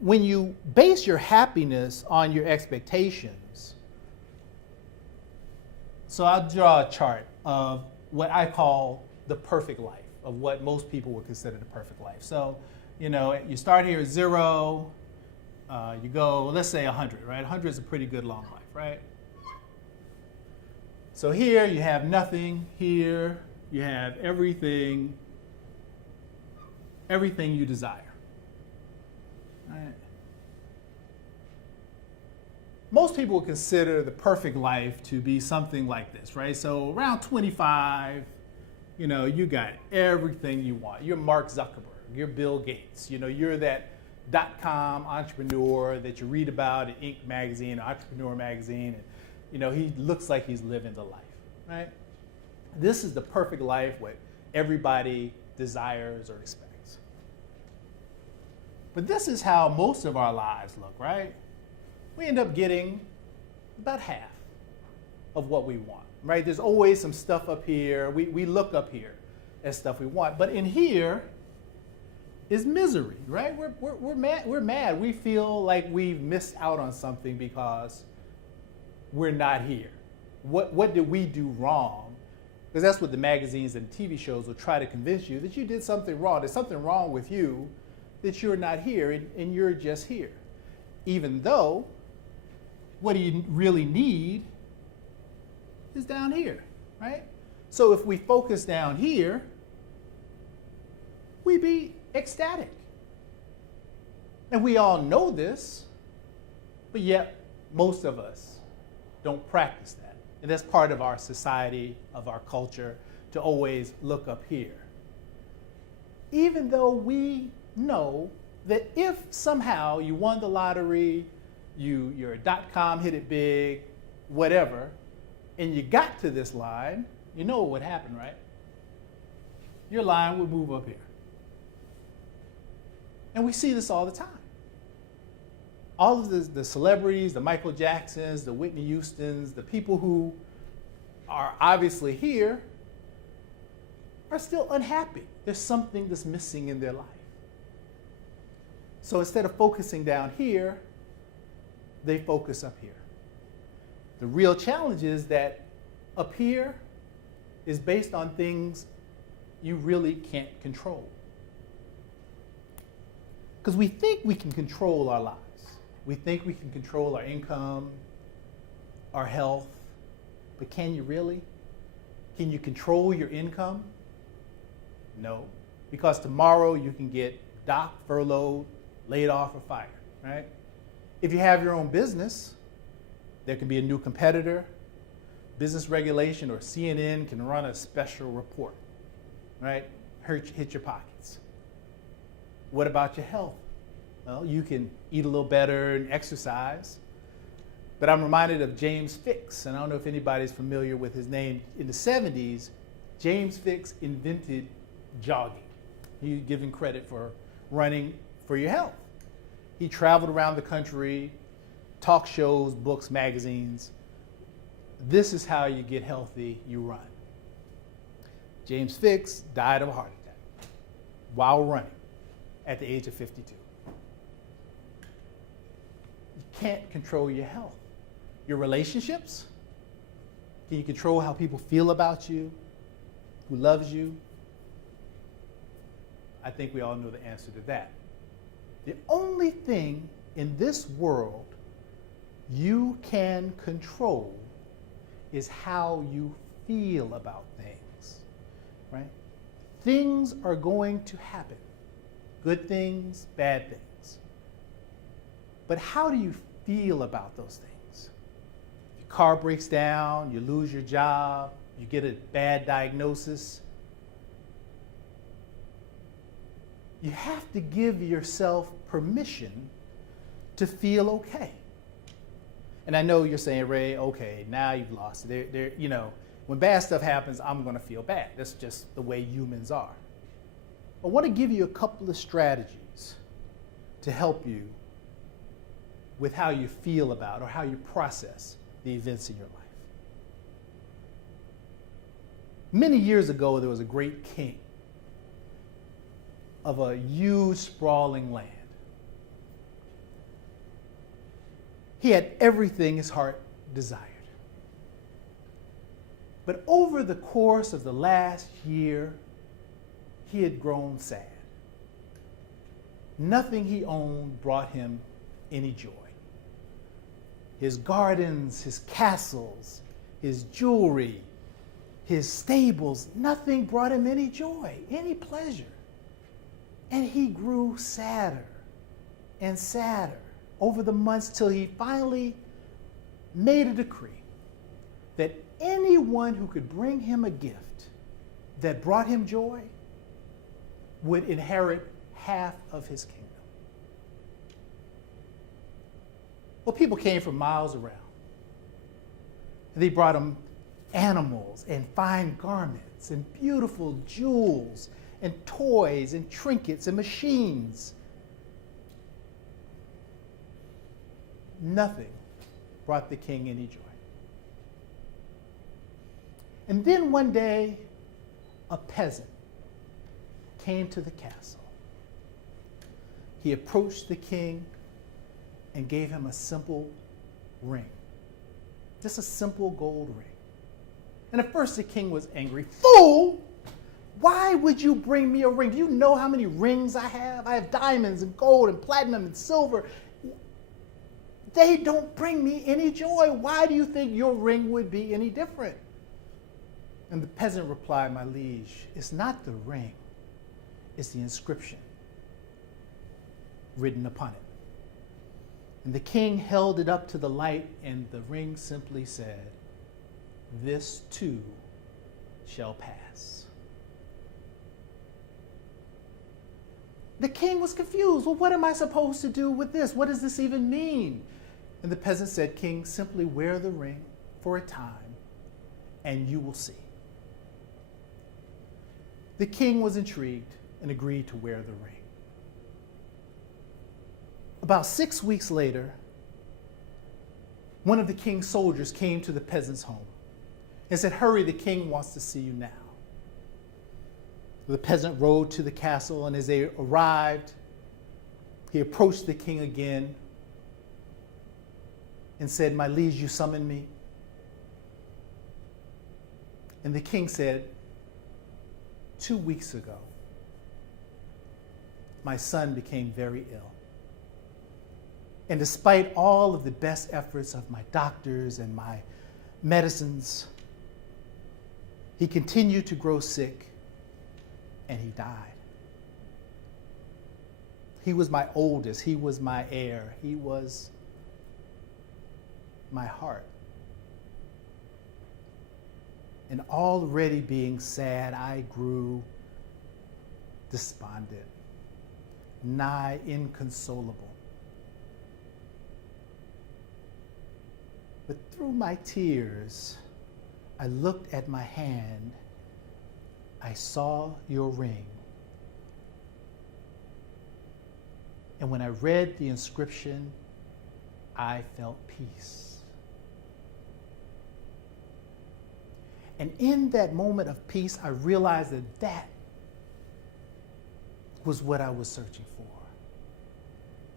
when you base your happiness on your expectations, so I'll draw a chart of what I call the perfect life, of what most people would consider the perfect life. So, you start here at 0, you go, let's say 100, right? 100 is a pretty good long life, right? So here you have nothing, here you have everything you desire. Right. Most people would consider the perfect life to be something like this, right? So around 25, you got everything you want. You're Mark Zuckerberg, you're Bill Gates, you're that .com entrepreneur that you read about in Inc. magazine, Entrepreneur magazine, and he looks like he's living the life, right? This is the perfect life, what everybody desires or expects. But this is how most of our lives look, right? We end up getting about half of what we want, right? There's always some stuff up here. We look up here at stuff we want. But in here is misery, right? We're mad. We're mad. We feel like we've missed out on something because we're not here. What did we do wrong? Because that's what the magazines and TV shows will try to convince you, that you did something wrong. There's something wrong with you, that you're not here and you're just here. Even though what you really need is down here, right? So if we focus down here, we'd be ecstatic. And we all know this, but yet most of us don't practice that. And that's part of our society, of our culture, to always look up here. Even though we know that if somehow you won the lottery, your .com hit it big, whatever, and you got to this line, you know what would happen, right? Your line would move up here. And we see this all the time. All of the celebrities, the Michael Jacksons, the Whitney Houstons, the people who are obviously here are still unhappy. There's something that's missing in their life. So instead of focusing down here, they focus up here. The real challenge is that up here is based on things you really can't control. Because we think we can control our lives. We think we can control our income, our health, but can you really? Can you control your income? No, because tomorrow you can get docked, furloughed, laid off, or fired, right? If you have your own business, there can be a new competitor, business regulation, or CNN can run a special report, right? Hit your pockets. What about your health? Well, you can eat a little better and exercise. But I'm reminded of James Fix, and I don't know if anybody's familiar with his name. In the 70s, James Fix invented jogging. He's given credit for running for your health. He traveled around the country, talk shows, books, magazines. This is how you get healthy, you run. James Fix died of a heart attack while running at the age of 52. You can't control your health. Your relationships, can you control how people feel about you, who loves you? I think we all know the answer to that. The only thing in this world you can control is how you feel about things, right? Things are going to happen. Good things, bad things. But how do you feel about those things? Your car breaks down, you lose your job, you get a bad diagnosis. You have to give yourself permission to feel okay. And I know you're saying, Ray, okay, now you've lost it. When bad stuff happens, I'm going to feel bad. That's just the way humans are. I want to give you a couple of strategies to help you with how you feel about or how you process the events in your life. Many years ago, there was a great king of a huge, sprawling land. He had everything his heart desired. But over the course of the last year, he had grown sad. Nothing he owned brought him any joy. His gardens, his castles, his jewelry, his stables, nothing brought him any joy, any pleasure. And he grew sadder and sadder over the months till he finally made a decree that anyone who could bring him a gift that brought him joy would inherit half of his kingdom. Well, people came from miles around. And they brought him animals and fine garments and beautiful jewels and toys and trinkets and machines. Nothing brought the king any joy. And then one day, a peasant came to the castle. He approached the king and gave him a simple ring. Just a simple gold ring. And at first the king was angry. Fool! Why would you bring me a ring? Do you know how many rings I have? I have diamonds and gold and platinum and silver. They don't bring me any joy. Why do you think your ring would be any different? And the peasant replied, my liege, it's not the ring, it's the inscription written upon it. And the king held it up to the light, and the ring simply said, this too shall pass. The king was confused. Well, what am I supposed to do with this? What does this even mean? And the peasant said, King, simply wear the ring for a time, and you will see. The king was intrigued and agreed to wear the ring. About 6 weeks later, one of the king's soldiers came to the peasant's home and said, hurry, the king wants to see you now. The peasant rode to the castle, and as they arrived, he approached the king again and said, my liege, you summoned me? And the king said, 2 weeks ago, my son became very ill. And despite all of the best efforts of my doctors and my medicines, he continued to grow sick, and he died. He was my oldest. He was my heir. He was my heart. And already being sad, I grew despondent, nigh inconsolable. But through my tears, I looked at my hand. I saw your ring. And when I read the inscription, I felt peace. And in that moment of peace, I realized that that was what I was searching for.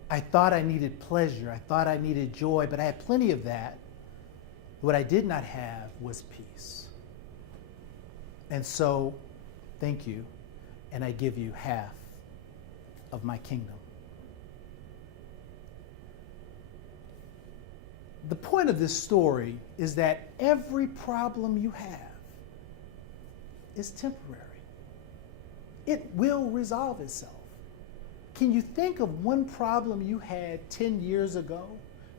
I thought I needed pleasure. I thought I needed joy, but I had plenty of that. What I did not have was peace. And so, thank you, and I give you half of my kingdom. The point of this story is that every problem you have is temporary. It will resolve itself. Can you think of one problem you had 10 years ago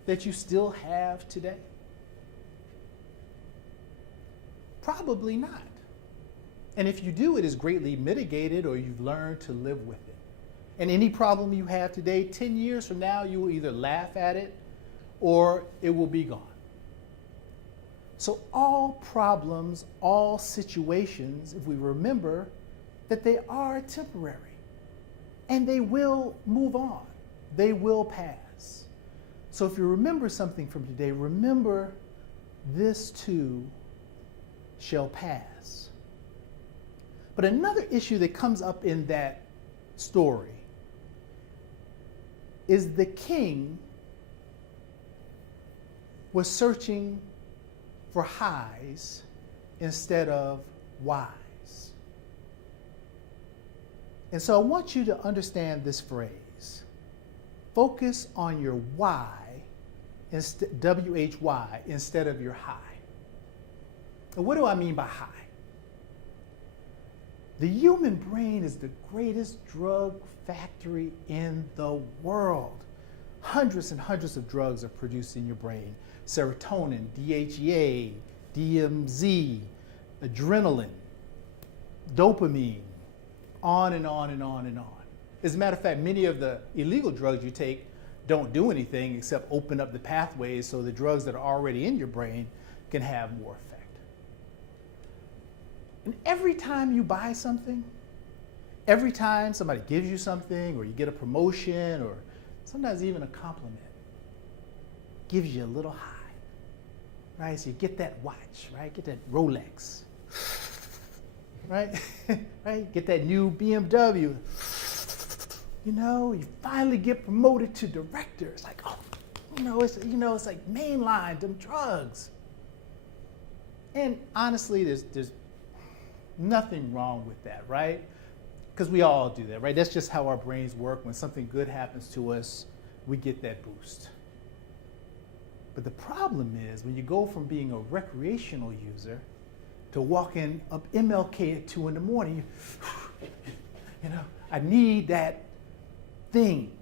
that you still have today? Probably not. And if you do, it is greatly mitigated, or you've learned to live with it. And any problem you have today, 10 years from now, you will either laugh at it or it will be gone. So all problems, all situations, if we remember that they are temporary and they will move on, they will pass. So if you remember something from today, remember this too shall pass. But another issue that comes up in that story is the king we're searching for highs instead of whys. And so I want you to understand this phrase. Focus on your why, W-H-Y, instead of your high. And what do I mean by high? The human brain is the greatest drug factory in the world. Hundreds and hundreds of drugs are produced in your brain. Serotonin, DHEA, DMZ, adrenaline, dopamine, on and on and on and on. As a matter of fact, many of the illegal drugs you take don't do anything except open up the pathways so the drugs that are already in your brain can have more effect. And every time you buy something, every time somebody gives you something, or you get a promotion, or sometimes even a compliment, gives you a little high, right? So you get that watch, right? Get that Rolex, right? Right? Get that new BMW. You know, you finally get promoted to director. It's like, oh, it's like mainline them drugs. And honestly, there's nothing wrong with that, right? Because we all do that, right? That's just how our brains work. When something good happens to us, we get that boost. But the problem is when you go from being a recreational user to walking up MLK at 2 in the morning, I need that thing.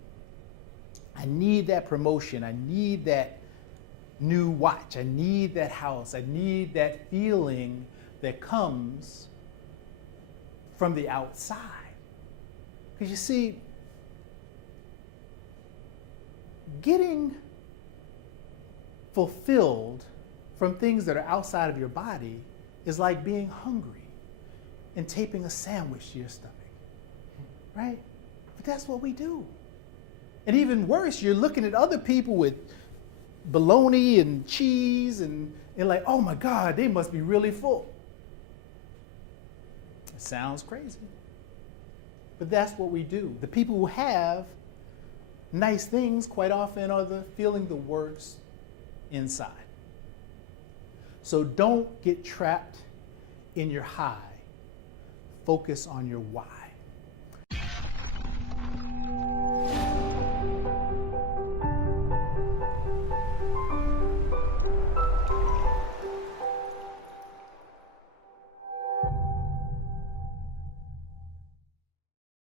I need that promotion. I need that new watch. I need that house. I need that feeling that comes from the outside. Because you see, getting fulfilled from things that are outside of your body is like being hungry and taping a sandwich to your stomach, right? But that's what we do. And even worse, you're looking at other people with bologna and cheese and like, oh my God, they must be really full. It sounds crazy. But that's what we do. The people who have nice things quite often are feeling the worst inside. So don't get trapped in your high. Focus on your why.